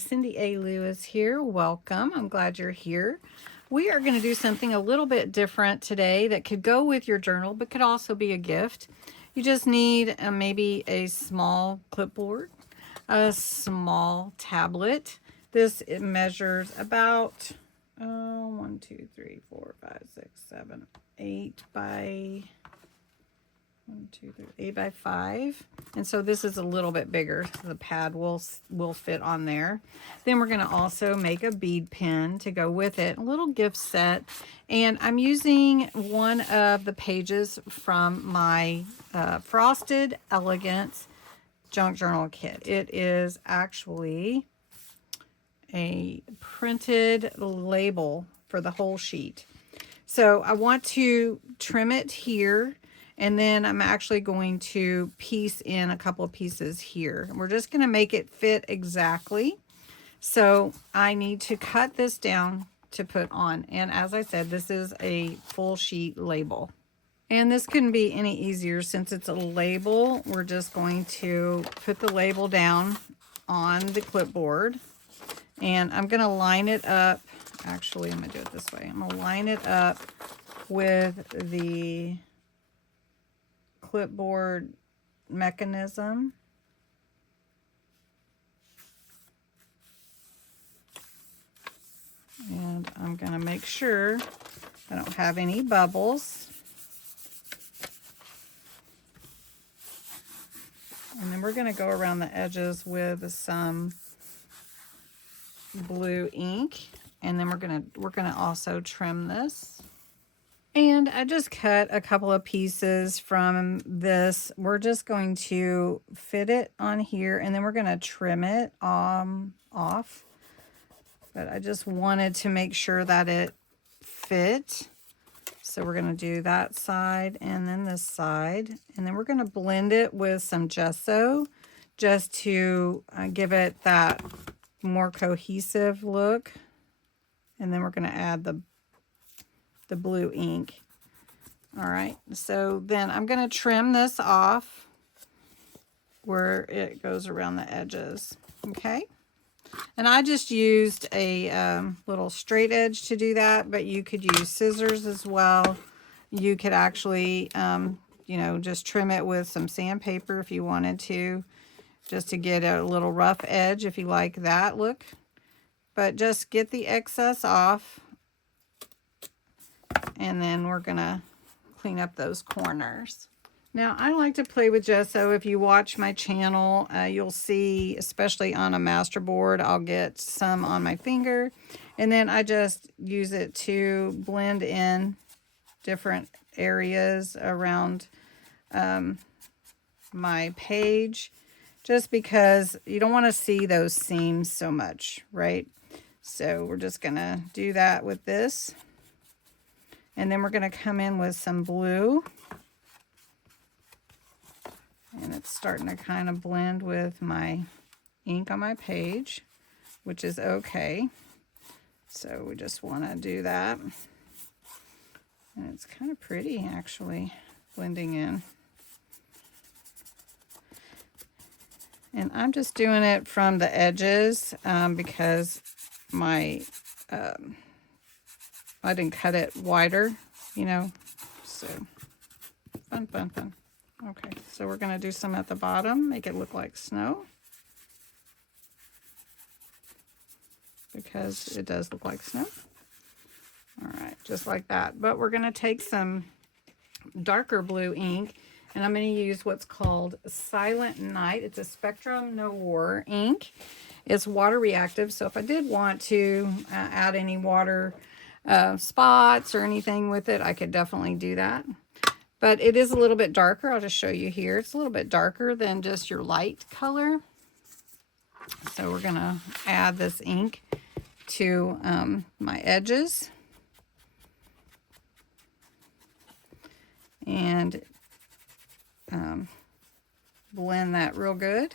Cindy A. Lewis here. Welcome. I'm glad you're here. We are going to do something a little bit different today that could go with your journal, but could also be a gift. You just need maybe a small clipboard, a small tablet. It measures about 1, 2, 3, 4, 5, 6, 7, 8 by 1, 2, 3, 8 by 5. And so this is a little bit bigger. So the pad will fit on there. Then we're going to also make a bead pen to go with it, a little gift set. And I'm using one of the pages from my Frosted Elegance junk journal kit. It is actually a printed label for the whole sheet. So I want to trim it here, and then I'm actually going to piece in a couple of pieces here. We're just going to make it fit exactly. So I need to cut this down to put on. And as I said, this is a full sheet label. And this couldn't be any easier since it's a label. We're just going to put the label down on the clipboard. And I'm going to line it up. Actually, I'm going to do it this way. I'm going to line it up with the clipboard mechanism. And I'm going to make sure I don't have any bubbles. And then we're going to go around the edges with some blue ink. And then we're gonna also trim this. And I just cut a couple of pieces from this. We're just going to fit it on here, and then we're gonna trim it off. But I just wanted to make sure that it fit. So we're gonna do that side and then this side. And then we're gonna blend it with some gesso just to give it that more cohesive look. And then we're going to add the blue ink. All right, so then I'm going to trim this off where it goes around the edges. Okay, and I just used a little straight edge to do that, but you could use scissors as well. You could actually just trim it with some sandpaper if you wanted to, just to get a little rough edge if you like that look. But just get the excess off, and then we're gonna clean up those corners. Now, I like to play with gesso. If you watch my channel, you'll see, especially on a masterboard, I'll get some on my finger, and then I just use it to blend in different areas around my page, just because you don't want to see those seams so much, right? So we're just going to do that with this. And then we're going to come in with some blue. And it's starting to kind of blend with my ink on my page, which is okay. So we just want to do that. And it's kind of pretty, actually, blending in. And I'm just doing it from the edges because my I didn't cut it wider, so fun. Okay, so we're going to do some at the bottom, make it look like snow, because it does look like snow. All right, just like that. But we're going to take some darker blue ink, and I'm going to use what's called Silent Night. It's a Spectrum Noir ink. It's water reactive, so if I did want to add any water spots or anything with it, I could definitely do that. But it is a little bit darker. I'll just show you here. It's a little bit darker than just your light color. So we're going to add this ink to my edges. And blend that real good.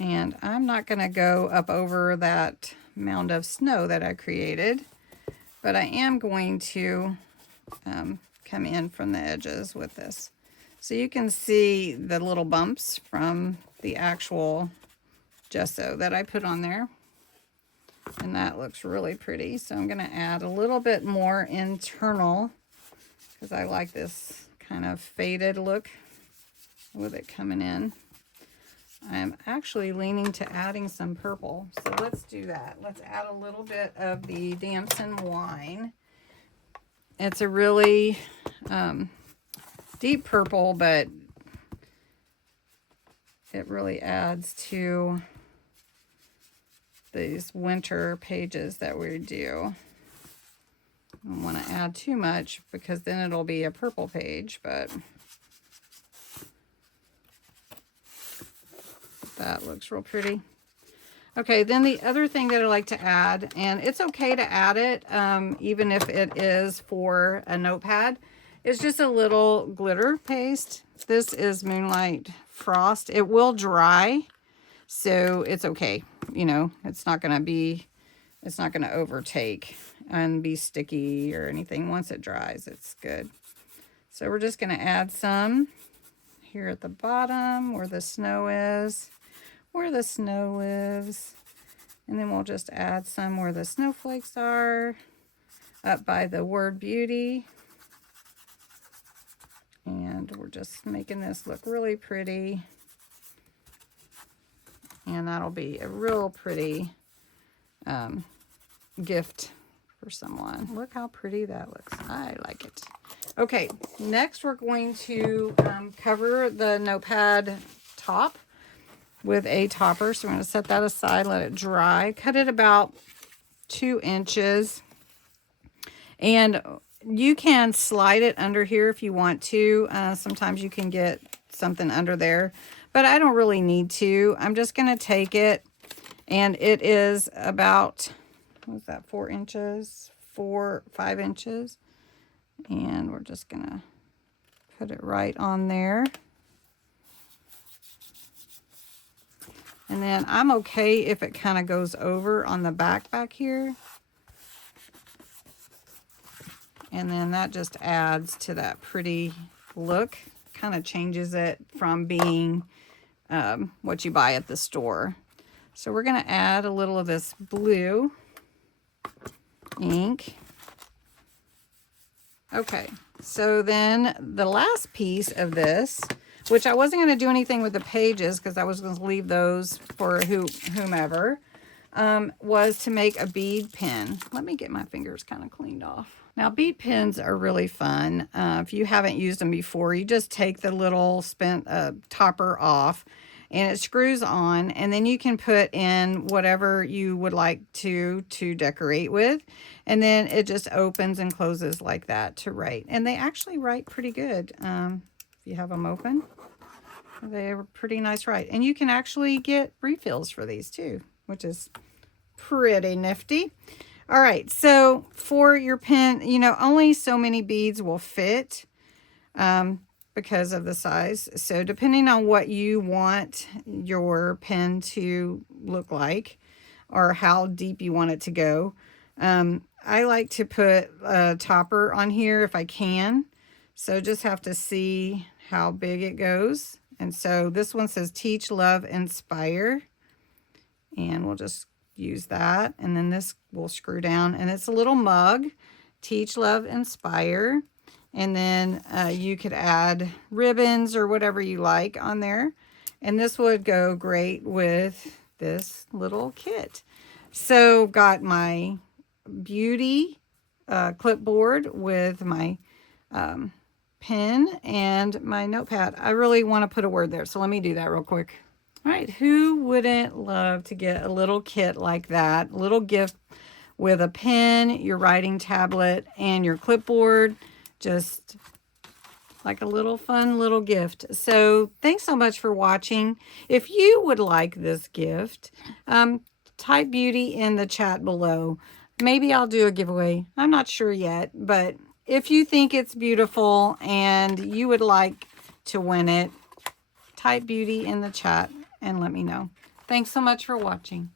And I'm not going to go up over that mound of snow that I created, but I am going to come in from the edges with this. So you can see the little bumps from the actual gesso that I put on there. And that looks really pretty. So I'm going to add a little bit more internal because I like this kind of faded look with it coming in. I'm actually leaning to adding some purple. So let's do that. Let's add a little bit of the Damson Wine. It's a really deep purple, but it really adds to these winter pages that we do. I don't want to add too much because then it'll be a purple page, but that looks real pretty. Okay, then the other thing that I like to add, and it's okay to add it even if it is for a notepad, is just a little glitter paste. This is Moonlight Frost. It will dry, so it's okay. You know, it's not going to overtake and be sticky or anything. Once it dries, it's good. So we're just going to add some here at the bottom where the snow is, where the snow lives. And then we'll just add some where the snowflakes are, up by the word beauty. And we're just making this look really pretty. And that'll be a real pretty gift for someone. Look how pretty that looks. I like it. Okay, next we're going to cover the notepad top with a topper. So we're going to set that aside, let it dry. Cut it about 2 inches. And you can slide it under here if you want to. Sometimes you can get something under there, but I don't really need to. I'm just going to take it, and it is about, what was that, 4 inches? 5 inches. And we're just going to put it right on there. And then I'm okay if it kind of goes over on the back here. And then that just adds to that pretty look. Kind of changes it from being what you buy at the store. So we're going to add a little of this blue ink. Okay, so then the last piece of this, which I wasn't going to do anything with the pages because I was going to leave those for whomever, was to make a bead pin. Let me get my fingers kind of cleaned off. Now, bead pins are really fun. If you haven't used them before, you just take the little spent topper off, and it screws on, and then you can put in whatever you would like to decorate with, and then it just opens and closes like that to write. And they actually write pretty good. If you have them open, they're pretty nice write. And you can actually get refills for these too, which is pretty nifty. All right, so for your pen, you know, only so many beads will fit because of the size. So depending on what you want your pen to look like or how deep you want it to go, I like to put a topper on here if I can. So just have to see how big it goes. And so this one says Teach, Love, Inspire. And we'll just use that, and then this will screw down, and it's a little mug, Teach, Love, Inspire. And then you could add ribbons or whatever you like on there, and this would go great with this little kit. So got my beauty clipboard with my pen and my notepad. I really want to put a word there, so let me do that real quick. All right, who wouldn't love to get a little kit like that? A little gift with a pen, your writing tablet, and your clipboard. Just like a little fun little gift. So thanks so much for watching. If you would like this gift, type beauty in the chat below. Maybe I'll do a giveaway. I'm not sure yet, but if you think it's beautiful and you would like to win it, type beauty in the chat and let me know. Thanks so much for watching.